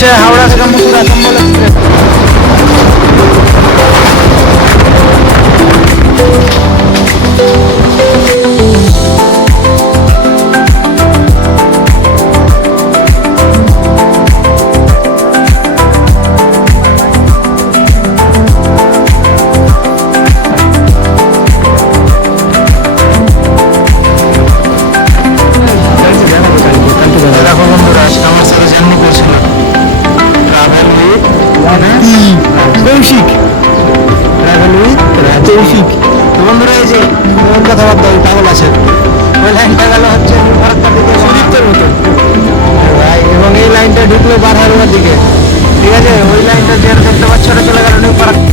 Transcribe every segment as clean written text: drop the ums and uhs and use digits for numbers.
হচ্ছে হাওড়া থেকে মথুরা চম্বল এক্সপ্রেস। দেখো বন্ধুরা, আজকে আমার সাথে জার্নি করছিল কৌশিক, কৌশিক। তো বন্ধুরা, এই যে কথাবার্তা ওই পাগল আছে, ওই লাইনটা গেল হচ্ছে ফারাক্কার দিকে সুদীপ্তের মতো ভাই, এবং এই লাইনটা ঢুকলো বারহারুয়ার দিকে। ঠিক আছে, ওই লাইনটা যে দেখতে পাচ্ছ ওটা চলে গেল নিউ ফারাক্কা।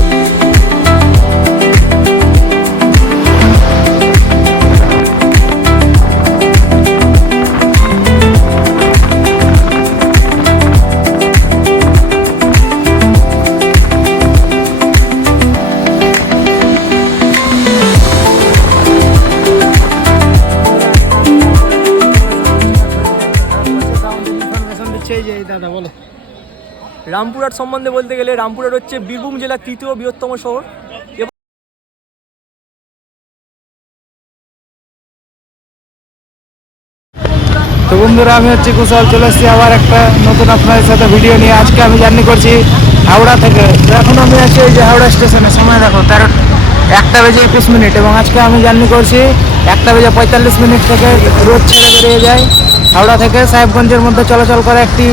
রামপুরহাট সম্বন্ধে বলতে গেলে রামপুরহাট হচ্ছে বীরভূম জেলার তৃতীয় বৃহত্তম শহর। তো বন্ধুরা, আমি হচ্ছে কুশল, চলে এসেছি আবার একটা নতুন আপনাদের সাথে ভিডিও নিয়ে। আজকে আমি জার্নি করছি হাওড়া থেকে। তো এখন আমি আছি এই যে হাওড়া স্টেশনে, সময় দেখো 1:21 এবং আজকে আমি জার্নি করছি 1:45 থেকে। রোজ ছেড়ে বেরিয়ে যায় হাওড়া থেকে সাহেবগঞ্জের মধ্যে চলাচল করে একটি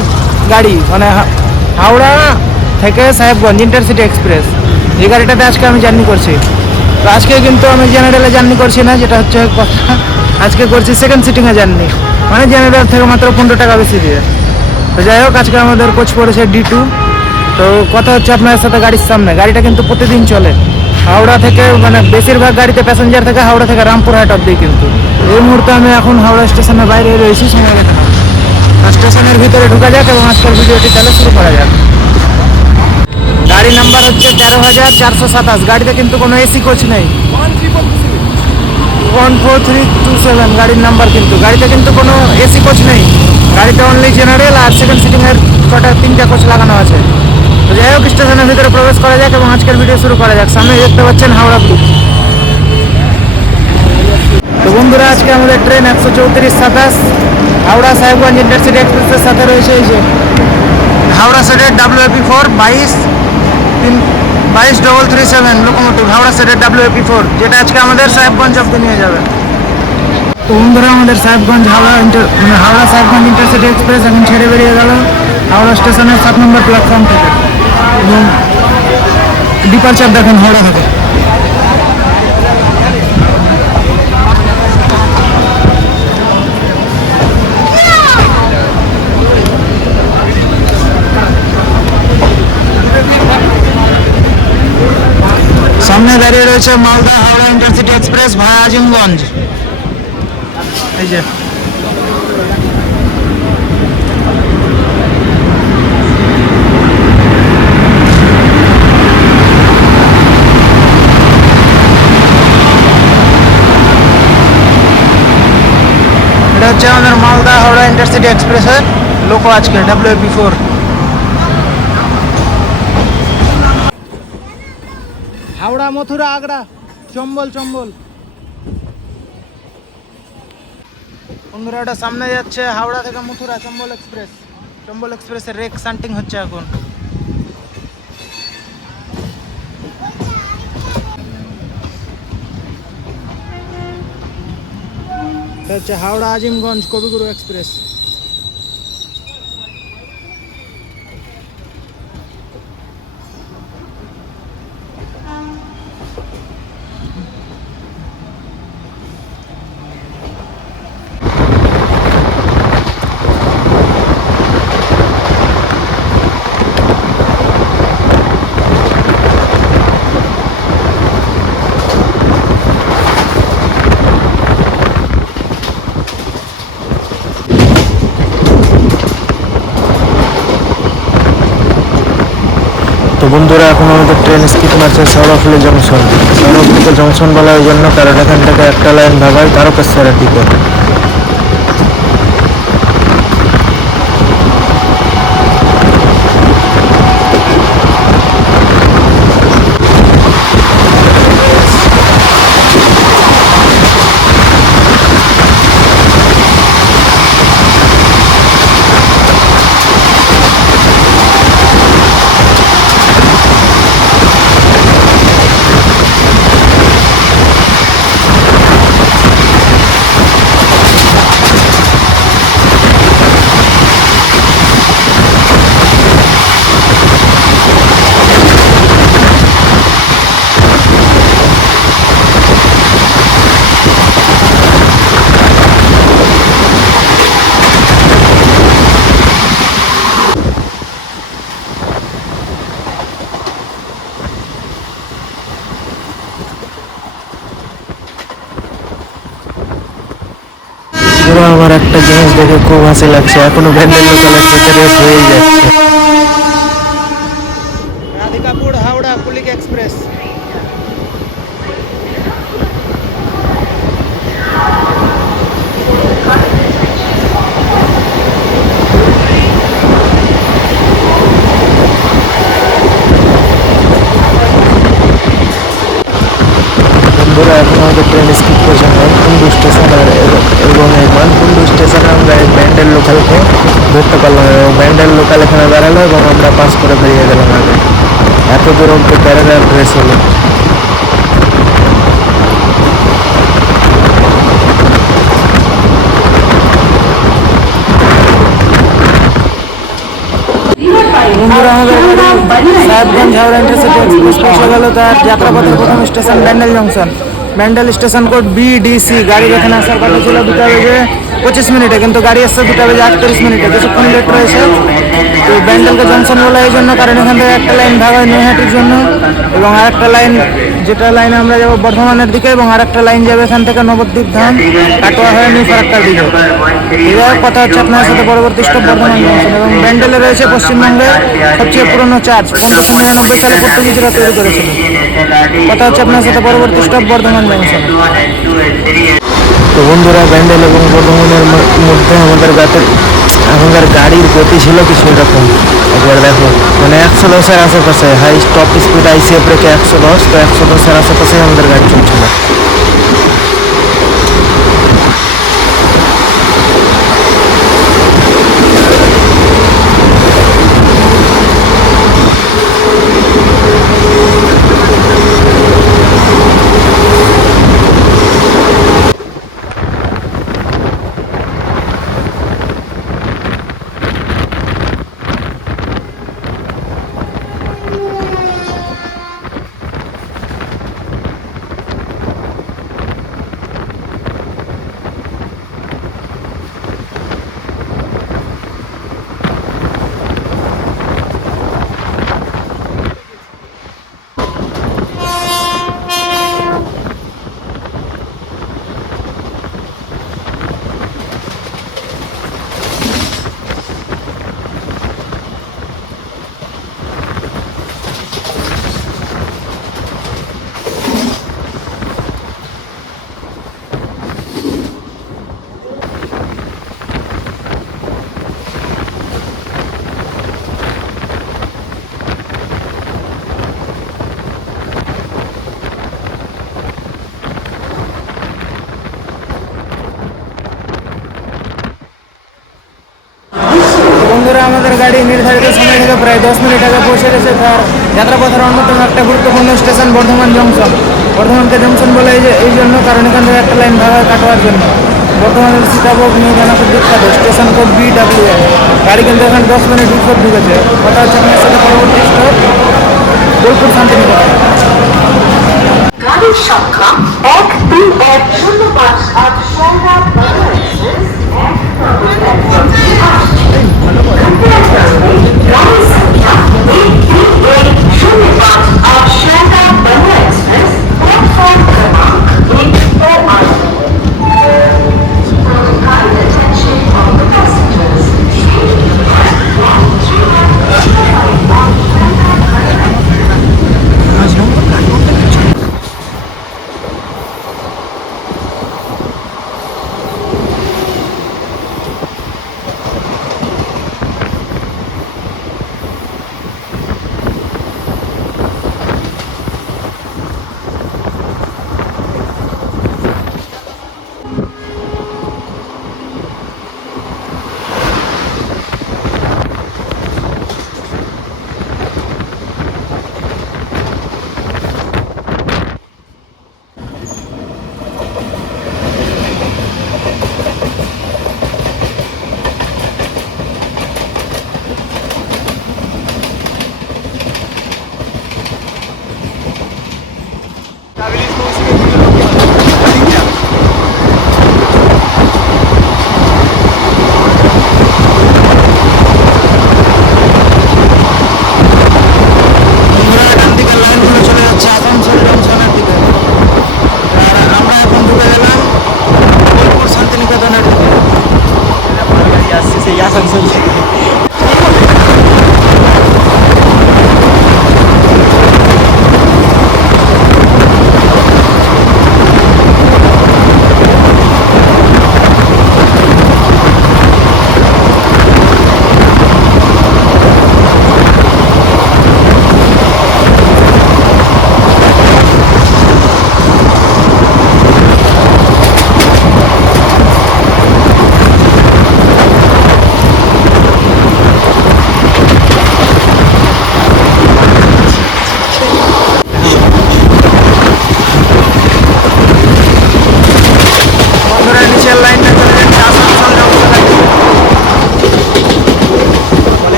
গাড়ি, মানে হাওড়া থেকে সাহেবগঞ্জ ইন্টারসিটি এক্সপ্রেস। এই গাড়িটাতে আজকে আমি জার্নি করছি। তো আজকে কিন্তু আমি জেনারেলে জার্নি করছি না, যেটা হচ্ছে কথা। আজকে করছি সেকেন্ড সিটিংয়ে জার্নি, মানে জেনারেল থেকে মাত্র 15 টাকা বেশি দিয়ে। তো যাই হোক, আজকে আমাদের কোচ পড়েছে D2। তো কথা হচ্ছে আপনার সাথে গাড়ির সামনে, গাড়িটা কিন্তু প্রতিদিন চলে হাওড়া থেকে, মানে বেশিরভাগ গাড়িতে প্যাসেঞ্জার থেকে হাওড়া থেকে রামপুরহাট অবধি। কিন্তু এই মুহূর্তে আমি এখন হাওড়া স্টেশনের বাইরে রয়েছি, সময় দেখে স্টেশনের ভিতরে ঢোকা যাক এবং আজকের ভিডিওটি তাহলে শুরু করা যাক। গাড়ি নাম্বার হচ্ছে 13,427। গাড়িতে কিন্তু কোনো এসি কোচ নেই। 14327 গাড়ির নাম্বার, কিন্তু গাড়িতে কিন্তু কোনো এসি কোচ নেই। গাড়িতে অনলি জেনারেল আর সেকেন্ড সিটিংয়ের 3টা কোচ লাগানো আছে। তো যাই হোক, স্টেশনের ভিতরে প্রবেশ করা যাক এবং আজকের ভিডিও শুরু করা যাক। সামনে দেখতে পাচ্ছেন হাওড়া ব্রিজ। তো বন্ধুরা, আজকে আমাদের ট্রেন 134-27 হাওড়া সাহেবগঞ্জ ইন্টারসিটি এক্সপ্রেসের সাথে রয়েছে এই যে হাওড়া সাইডের WAP4 22-337 লোকোমোটিভ, হাওড়া সাইডের WAP4, যেটা আজকে আমাদের সাহেবগঞ্জ অব্দি নিয়ে যাবে। তো বন্ধুরা, আমাদের সাহেবগঞ্জ হাওড়া সাহেবগঞ্জ ইন্টারসিটি এক্সপ্রেস এখন ছেড়ে বেরিয়ে গেল হাওড়া স্টেশনের 7 নম্বর প্ল্যাটফর্ম থেকে এবং ডিপারচার দেখেন হাওড়া থেকে। সামনে দাঁড়িয়ে রয়েছে মালদা হাওড়া ইন্টারসিটি এক্সপ্রেস ভায়া আজিমগঞ্জ। এই যে এটা হচ্ছে আমাদের মালদা হাওড়া ইন্টারসিটি এক্সপ্রেসের লোকো আজকে WAP4। হাওড়া মথুরা আগ্রা চম্বল বন্ধুরা, এটা সামনে যাচ্ছে হাওড়া থেকে মথুরা চম্বল এক্সপ্রেসের রেক শান্টিং হচ্ছে এখন। এটা হচ্ছে হাওড়া আজিমগঞ্জ কবিগুরু এক্সপ্রেস। তো বন্ধুরা, এখন আমাদের ট্রেন স্কিপ মারছে সৌরফুলি জংশন বলা এই জন্য, কারণ এখান থেকে একটা লাইন ভাগায় তারকেশ্বরের দিকে। আমার একটা জিনিস দেখে খুব হাসি লাগছে, এখনো ব্যান্ডেল লোকালের সাথে রেস হয়েই যাচ্ছে। রাধিকাপুর হাওড়া কুলিক এক্সপ্রেস। বন্ধুরা এখন আমাদের ট্রেন স্কিপ করছে মানকুন্ডু স্টেশন, এবং এই মানকুন্ডু স্টেশনে আমরা এই ব্যান্ডেল লোকালকে ধরতে পারলাম এবং ব্যান্ডেল লোকাল এখানে দাঁড়ালো এবং আমরা পাস করে বেরিয়ে গেলাম আগে। এত দূর অব্দি প্যারাগ্রাফ রেস হলো। বন্ধুরা আমাদের গাড়ি সাহেবগঞ্জ হাওড়া ইন্টারসিটি এক্সপ্রেস পৌঁছে গেল। তার যাত্রাপথের প্রথম station Bandel junction. Bandel station code BDC। গাড়ি এখানে আসার কথা ছিল 2টা বেজে 25 মিনিটে, কিন্তু গাড়ি আসছে 2টা বেজে 38 মিনিটে, কিছুক্ষণ লেট রয়েছে। তো ব্যান্ডেলকে জংশন বলা এই জন্য কারণ এখান থেকে একটা লাইন ভাগ হয় নৈহাটির জন্য, এবং আরেকটা লাইন যেটা লাইনে আমরা যাবো বর্ধমানের দিকে, এবং আরেকটা লাইন যাবে এখান থেকে নবদ্বীপ ধাম, কাটোয়া হয়ে নিউ ফারাক্কার দিকে। এবার কথা হচ্ছে আপনার সাথে পরবর্তী স্টপ বর্ধমান জংশন। এবং ব্যান্ডেলে রয়েছে পশ্চিমবঙ্গের সবচেয়ে পুরনো চার্চ, 1599 সালে পর্তুগিজরা তৈরি করেছিল। কথা হচ্ছে আপনার সাথে পরবর্তী স্টপ বর্ধমান জংশন। তো বন্ধুরা ব্যান্ডেল এবং বর্ধমানের মধ্যে আমাদের গাড়ির গতি ছিল কিছু এরকম, একবার দেখো, মানে 110-এর আশেপাশে হাই টপ স্পিড ICF রেখে 110, তো 110-এর আশেপাশে আমাদের গাড়ি চলছিল। বন্ধুরা আমাদের গাড়ি নির্ধারিত সময় থেকে প্রায় 10 মিনিট আগে পৌঁছে গেছে। তার যাত্রাপথের অন্যতম একটা গুরুত্বপূর্ণ স্টেশন বর্ধমান জংশন। বর্ধমানকে জংশন বলে এই জন্য কারণ এখান থেকে একটা লাইন ভাড়া কাটোয়ার জন্য। বর্ধমানের সীতাভোগ নিয়ে জানা খুব বিখ্যাত, স্টেশন কোড BWN। গাড়ি কিন্তু এখানে 10 মিনিট বিফোর ঢুকেছে। কথা হচ্ছে আপনার সাথে পরবর্তী স্টপ বোলপুর শান্তিনিকেতন। গাড়ির সংখ্যা 12105 শারদা বাংলা এক্সপ্রেস গাড়ি সংখ্যা 12105 শারদা বাংলা এক্সপ্রেস প্ল্যাটফর্ম क्रमांक 1 पर आ kind attention of the passengers.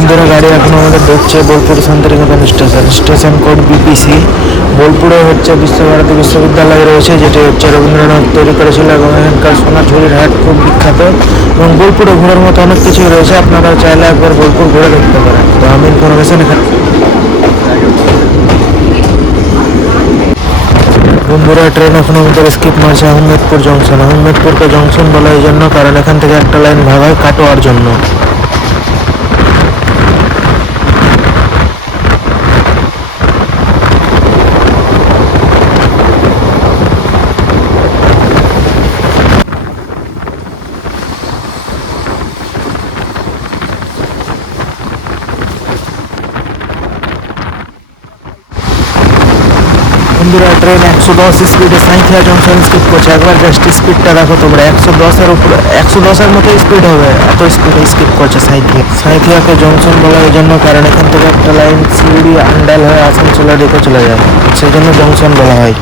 বন্ধুরা গাড়ি এখন আমাদের ঢুকছে Bolpur Santiniketan station, station code BPC. বোলপুরে হচ্ছে বিশ্বভারতী বিশ্ববিদ্যালয় রয়েছে, যেটি হচ্ছে রবীন্দ্রনাথ তৈরি করেছিল এবং এখানকার সোনাঝুরির হাট খুব বিখ্যাত। এবং বোলপুরে ঘোরার মতো অনেক কিছুই রয়েছে, আপনারা চাইলে একবার বোলপুর ঘুরে দেখতে পারেন। তো আমি ইনফরমেশন এখানে বন্ধুরা ট্রেন এখন আমাদের স্কিপ মারছে আহমেদপুর জংশন। আহমেদপুরকে জংশন বলা এই জন্য কারণ এখান থেকে একটা লাইন ভাগ হয় কাটোয়ার জন্য। বন্ধুরা ট্রেন 110 স্পিডে সাঁইথিয়া জংশন স্কিপ করছে। একবার জাস্ট স্পিডটা দেখো তোমরা, 110-এর উপরে, 110-এর মতো স্পিড হবে, এত স্পিডে স্কিপ করছে সাঁইথিয়া। সাঁইথিয়াকে জংশন বলা এই জন্য কারণ এখান থেকে একটা লাইন সিউড়ি আন্ডাল হয়ে আসানসোলের দিকে চলে যায়, সেই জন্য জংশন বলা হয়।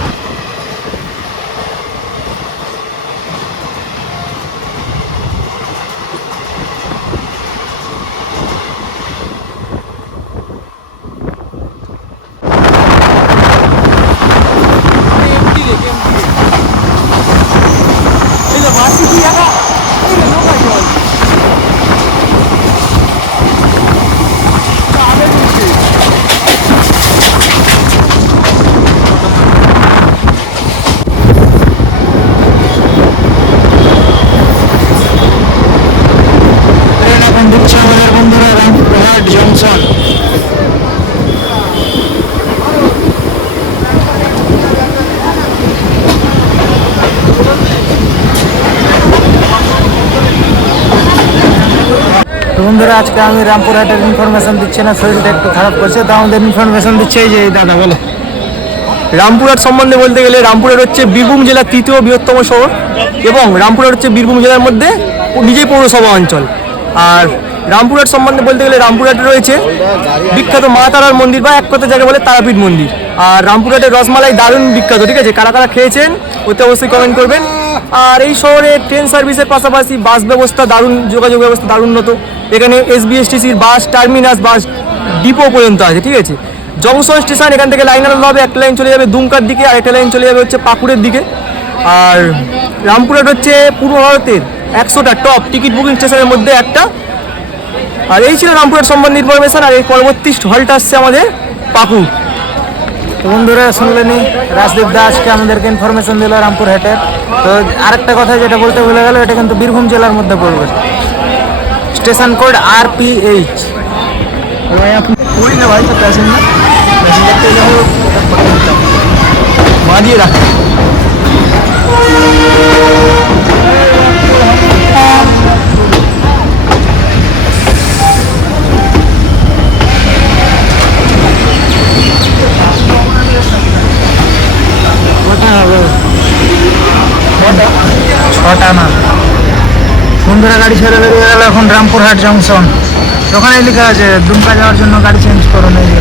ট্রেন এখন ঢুকছে আমাদের বন্ধুরা রামপুরহাট জংশন। তো বন্ধুরা আজকে আমি রামপুরহাটের ইনফরমেশন দিচ্ছি না, শরীরটা একটু খারাপ করছে, তো আমাদের ইনফরমেশন দিচ্ছে এই যে এই দাদা। বলে রামপুরহাট সম্বন্ধে বলতে গেলে রামপুরহাট হচ্ছে বীরভূম জেলার তৃতীয় বৃহত্তম শহর এবং রামপুরহাট হচ্ছে বীরভূম জেলার মধ্যে নিজেই পৌরসভা অঞ্চল। আর রামপুরহাট সম্বন্ধে বলতে গেলে রামপুরহাটে রয়েছে বিখ্যাত মা তারার মন্দির, বা এক কথা জায়গা বলে তারাপীঠ মন্দির। আর রামপুরহাটের রসমালাই দারুণ বিখ্যাত, ঠিক আছে? কারা কারা খেয়েছেন ওতে অবশ্যই কমেন্ট করবেন। আর এই শহরে ট্রেন সার্ভিসের পাশাপাশি বাস ব্যবস্থা দারুণ, যোগাযোগ ব্যবস্থা দারুণ উন্নত। এখানে এসবিএসটিসির বাস টার্মিনাস, বাস ডিপো পর্যন্ত আছে, ঠিক আছে? জংশন স্টেশন, এখান থেকে লাইন আলাদা হবে, একটা লাইন চলে যাবে দুমকার দিকে, আর একটা লাইন চলে যাবে হচ্ছে পাকুড়ের দিকে। আর রামপুরহাট হচ্ছে পূর্ব ভারতের 100টা টপ টিকিট বুকিং স্টেশনের মধ্যে একটা। আর এই ছিল রামপুরহাট সম্বন্ধে ইনফরমেশন। আর এই পরবর্তী হলটা আসছে আমাদের পাকুড়। তো বন্ধুরা শুনলেনি, রাজদীপ দা আজকে আমাদেরকে ইনফরমেশন দিল রামপুরহাটের। তো আরেকটা কথা যেটা বলতে ভুলে গেল, এটা কিন্তু বীরভূম জেলার মধ্যে পড়বে, স্টেশন কোড RPH। ভাই আপনি করি না ভাই, তো প্যাসেঞ্জার বাঁধিয়ে রাখা কটা হবে? 6টা না। বন্ধুরা গাড়ি ছেড়ে বেরিয়ে গেল এখন রামপুরহাট জংশন। ওখানে লেখা আছে দুমকা যাওয়ার জন্য গাড়ি চেঞ্জ করুন। এই যে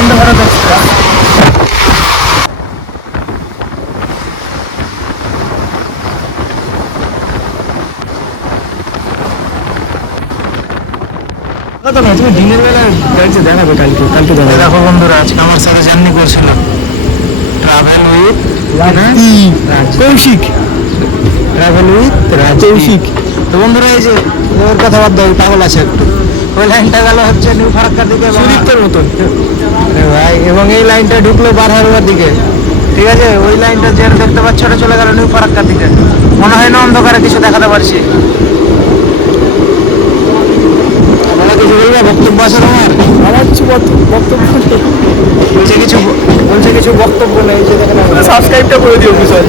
বন্দে ভারত এক্সপ্রেস। তুমি দিনের বেলা গাড়িতে দেখাবে কালকে দেখাবে। দেখো বন্ধুরা, আজকে আমার সাথে জার্নি করছিল travel with Koushik, travel with Koushik. তো বন্ধুরা, এই যে ওর কথা বাদ দাও, পাগল আছে একটু। ওই লাইনটা গেল হচ্ছে নিউ ফারাক্কার দিকে সুদীপ্তর মতন। আরে ভাই, এবং এই লাইনটা ঢুকলো বারহারুয়ার দিকে, ঠিক আছে? ওই লাইনটা যে দেখতে পাচ্ছ ওটা চলে গেল নিউ ফারাক্কার দিকে। মনে হয় না অন্ধকারে কিছু দেখাতে পারছি। বলা কিছু বলবে, বক্তব্য আছে তোমার? আমার কিছু বক্তব্য বলছে কিছু বক্তব্য নেই, যে দেখেন সাবস্ক্রাইবটা করে দিও বিষয়।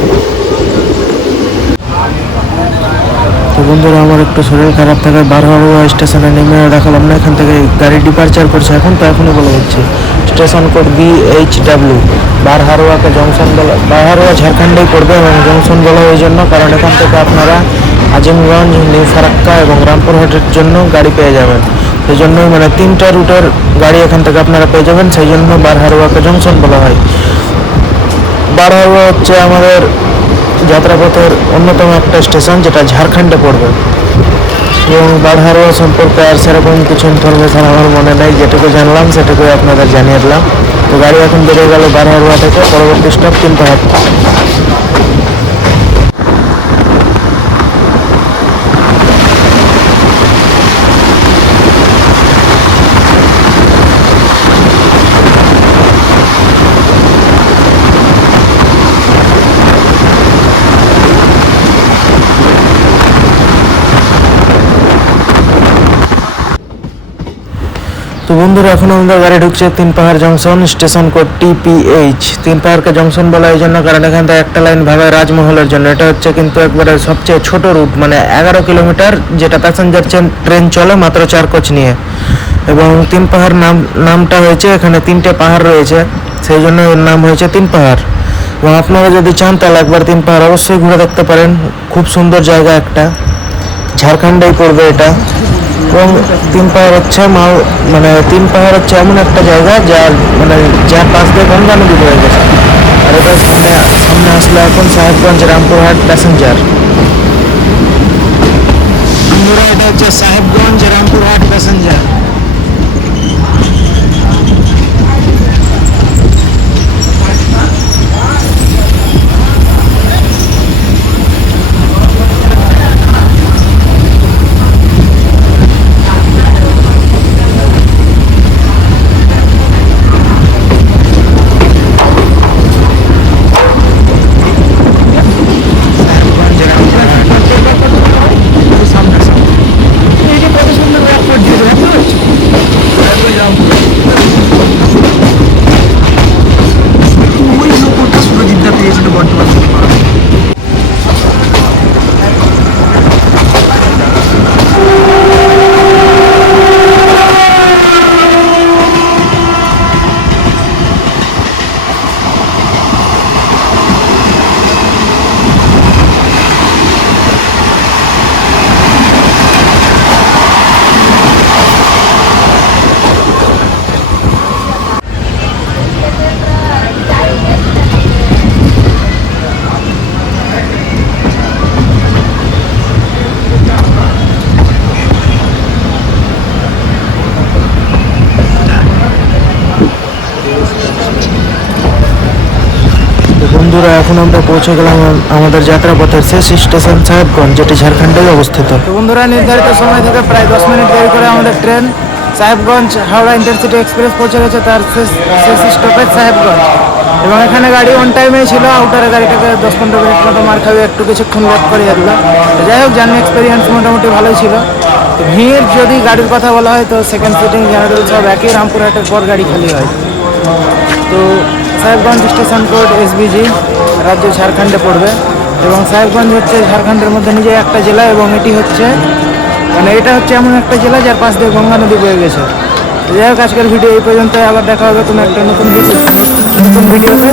তো বন্ধুরা, আমার একটু শরীর খারাপ থাকায় বারহারুয়া স্টেশনে নেমে দেখালাম না, এখান থেকে গাড়ি ডিপারচার করছে এখন। তো এখনই বলে দিচ্ছি, স্টেশন কোড BHW। বারহারুয়াকে জংশন বলা, বারহারুয়া ঝাড়খণ্ডেই পড়বে এবং জংশন বলা ওই জন্য কারণ এখান থেকে আপনারা আজিমগঞ্জ, নিউ ফারাক্কা এবং রামপুরহাটের জন্য গাড়ি পেয়ে যাবেন। সেই জন্যই মানে 3টা রুটের গাড়ি এখান থেকে আপনারা পেয়ে যাবেন, সেই জন্য বারহারুয়াকে জংশন বলা হয়। বারহারুয়া হচ্ছে আমাদের যাত্রাপথের অন্যতম একটা স্টেশন, যেটা ঝাড়খণ্ডে পড়বে। এবং বারহারুয়া সম্পর্কে আর সেরকম কিছু ইনফরমেশন আমার মনে নেই, যেটুকু জানলাম সেটুকুই আপনাদের জানিয়ে দিলাম। তো গাড়ি এখন বেরিয়ে গেল বারহারুয়া থেকে, পরবর্তী স্টপ তিনপাহাড়। তো বন্ধুরা, এখন আমাদের গাড়ি ঢুকছে Tinpahar junction, station code TPH। তিনপাহাড়কে জংশন বলা এই জন্য কারণ এখান থেকে একটা লাইন ভাবে রাজমহলের জন্য। এটা হচ্ছে কিন্তু একবারে সবচেয়ে ছোট রুট, মানে 11 কিলোমিটার, যেটা প্যাসেঞ্জার ট্রেন চলে মাত্র 4 কোচ নিয়ে। এবং তিনপাহাড় নামটা হয়েছে, এখানে 3টে পাহাড় রয়েছে, সেই জন্য এর নাম হয়েছে তিনপাহাড়। এবং আপনারা যদি চান তাহলে একবার তিনপাহাড় অবশ্যই ঘুরে দেখতে পারেন, খুব সুন্দর জায়গা একটা, ঝাড়খণ্ডেই পড়বে এটা। এবং তিনপাহাড় হচ্ছে তিনপাহাড় হচ্ছে এমন একটা জায়গা যার পাশ দিয়ে গঙ্গা নদী বয়ে গেছে। আর এটা সামনে আসলে এখন সাহেবগঞ্জ রামপুরহাট প্যাসেঞ্জার। এটা হচ্ছে সাহেবগঞ্জ রামপুরহাট প্যাসেঞ্জার। বন্ধুরা, এখন আমরা পৌঁছে গেলাম আমাদের যাত্রাপথের শেষ স্টেশন সাহেবগঞ্জ, যেটি ঝাড়খণ্ডে অবস্থিত। তো বন্ধুরা, নির্ধারিত সময় থেকে প্রায় 10 মিনিট দেরি করে আমাদের train Sahebganj Howrah intercity express পৌঁছে গেছে তার শেষ স্টপেজ সাহেবগঞ্জ। এবং এখানে গাড়ি অন টাইমেই ছিল, আউটারে গাড়িটাকে 10-15 মিনিট মতো মার খাবে, একটু কিছুক্ষণ লেট করে যেত। যাই হোক, জার্নি এক্সপিরিয়েন্স মোটামুটি ভালোই ছিল। তো ভিড় যদি গাড়ির কথা বলা হয় তো সেকেন্ড সিটিং জেনারেল সব একই, রামপুরহাটের পর গাড়ি খালি হয়। তো সাহেবগঞ্জ স্টেশন কোড SBG, রাজ্য ঝাড়খণ্ডে পড়বে। এবং সাহেবগঞ্জ হচ্ছে ঝাড়খণ্ডের মধ্যে নিজে একটা জেলা, এবং এটা হচ্ছে এমন একটা জেলা যার পাশ দিয়ে গঙ্গা নদী বয়ে গেছে। যাই হোক, আজকের ভিডিও এই পর্যন্ত, আবার দেখা হবে কোনো একটা নতুন ভিডিওতে।